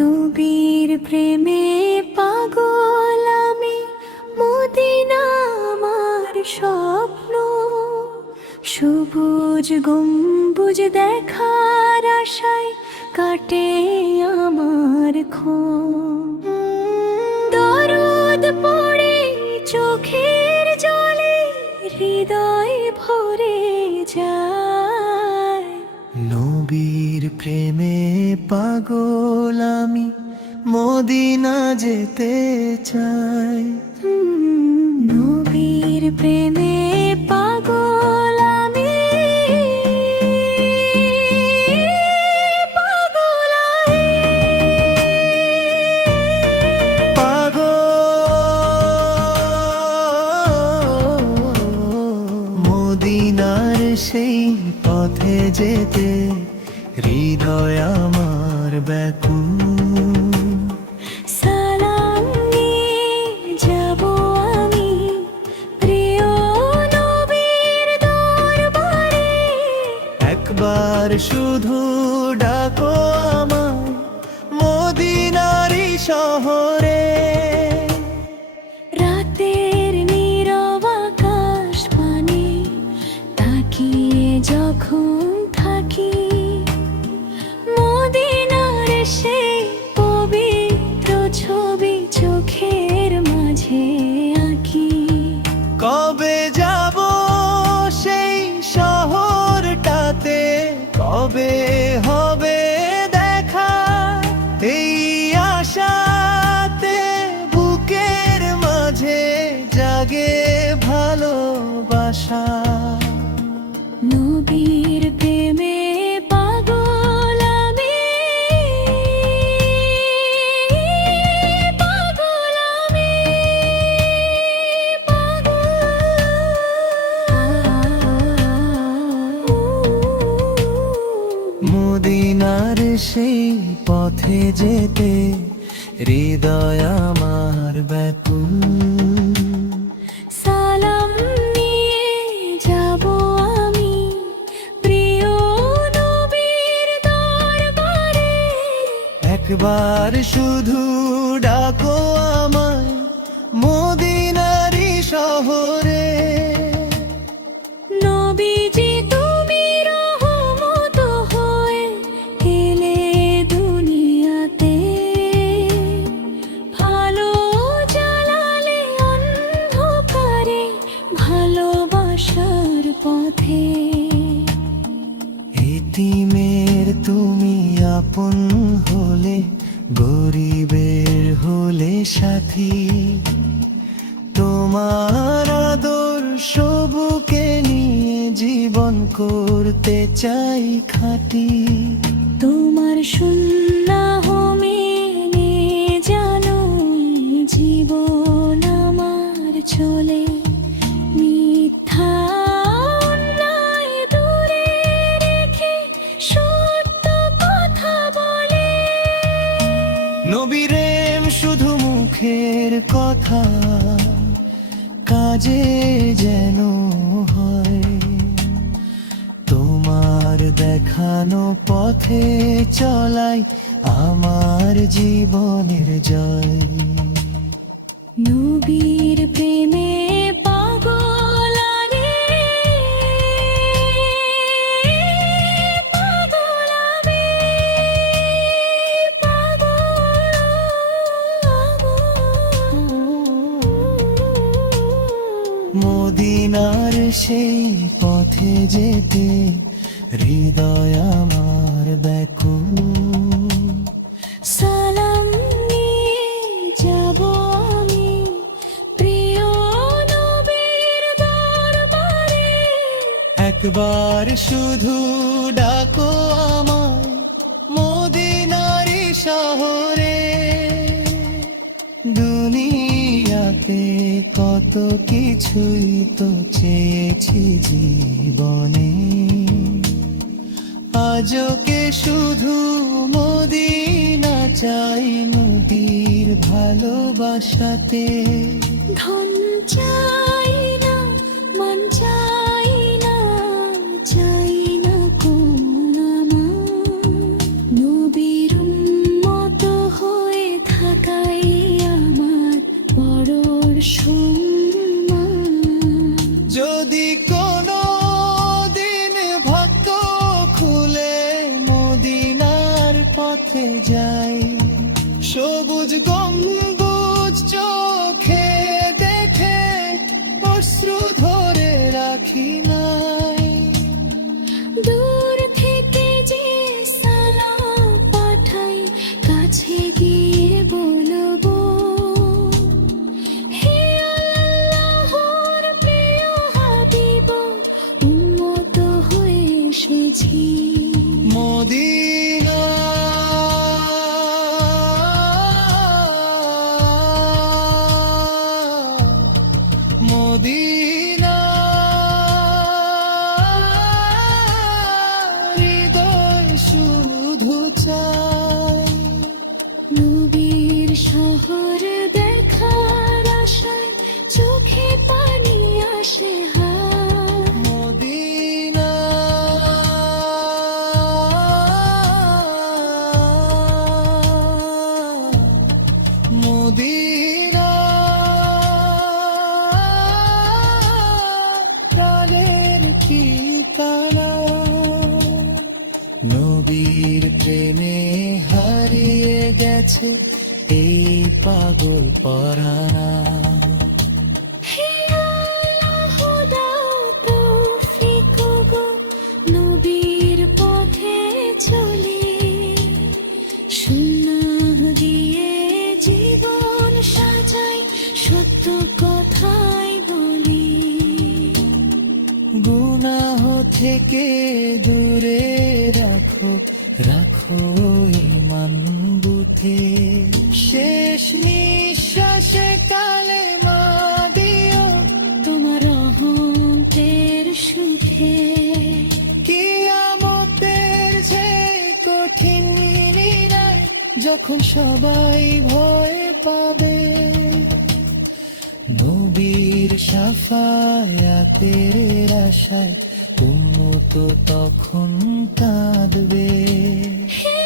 নবীর প্রেমে পাগল আমি, মদিনা আমার স্বপ্ন। সবুজ গম্বুজ দেখার আশায় কাটে আমার ক্ষণ। দরদ পড়ে চোখের জলে, হৃদয় ভরে যায়। নবীর প্রেমে পাগল আমি, মদিনা যেতে চাই। নবীর প্রেমে পাগল আমি, পাগল মদিনার সেই পথে যেতে হৃদয় আমার ব্যাকুল। সালাম নিয়ে যাব আমি প্রিয় নবীর দরবারে। একবার শুধু ডাকো আমায় মদিনারি শহরে। রাতের নীরব আকাশ পানে তাকিয়ে যখন থাকি, মদিনার সেই পবিত্র ছবি চোখের মাঝে আঁকি। কবে যাব সেই শহরটাতে, কবে হবে দেখা এই আশাতে। বুকের মাঝে জাগে ভালোবাসা। নবীর প্রেমে পাগল আমি, পাগল আমি, মদিনার সেই পথে যেতে হৃদয় আমার ব্যাকুল। সালাম নিয়ে যাব আমি প্রিয় নবীর দরবারে। একবার শুধু ডাকো আমায় মদিনারি শহরে। নবীজি তুমি রহমত হয়ে এলে দুনিয়াতে, ভালো জ্বালালে অন্ধকারে ভালোবাসার পথে। এতিমের তুমি আপন হলে, গরিবের হলে সাথী। তোমার আদর্শ বুকে নিয়ে জীবন করতে চাই খাঁটি। তোমার সুন্নাহ মেনে জানো জীবন আমার চলে, মিথ্যা অন্যায় দূরে রেখে সত্য কথা বলে। নবীরেম শুধু মুখের কথা, কাজে যেন হয়। তোমার দেখানো পথে চলাই আমার জীবনের জয়। নবীর প্রেমে পাগল আমি, পাগল আমি, মদিনার সেই পথে যেতে হৃদয় আমার ব্যাকুল। সালাম নিয়ে যাব আমি প্রিয় নবীর দরবারে। একবার শুধু ডাকো আমায় মদিনারি শহরে। দুনিয়াতে কত কিছুই তো চেয়েছি জীবনে, আজকে শুধু মদিনা চাই নবীর ভালোবাসাতে। ধন চাই সম্মান। যদি কোনো দিন ভাগ্য খুলে মদিনার পথে যাই, সবুজ গম্বুজ চোখে দেখে অশ্রু ধরে রাখি নাই। দূর থেকে যে সালাম পাঠাই, কাছে গিয়ে বলবো, হে আল্লাহর প্রিয় হাবিব, উম্মত হয়ে এসেছি মদিনা। মদিনা হৃদয় শুধু চাই, নবীর শহর দেখার আশায় চোখে পানি আসে হায়। মদিনা। মদিনা প্রাণের ঠিকানা, নবীর প্রেমে হারিয়ে গেছে এই পাগল পরানা। হে আল্লাহ দাও তৌফিক গো, নবীর পথে চলি, সুন্নাহ দিয়ে জীবন সাজাই, সত্য কথাই বলি। গুনাহ থেকে দূরে রাখো, রাখো ঈমান বুথে, শেষ নিঃশ্বাসে কালেমা দিও তোমার রহমতের সুখে। কিয়ামতের যে কঠিন নিরায়, যখন সবাই ভয় পাবে, নবীর শাফায়াতের আশায় উম্মত তখন কাঁদবে। হে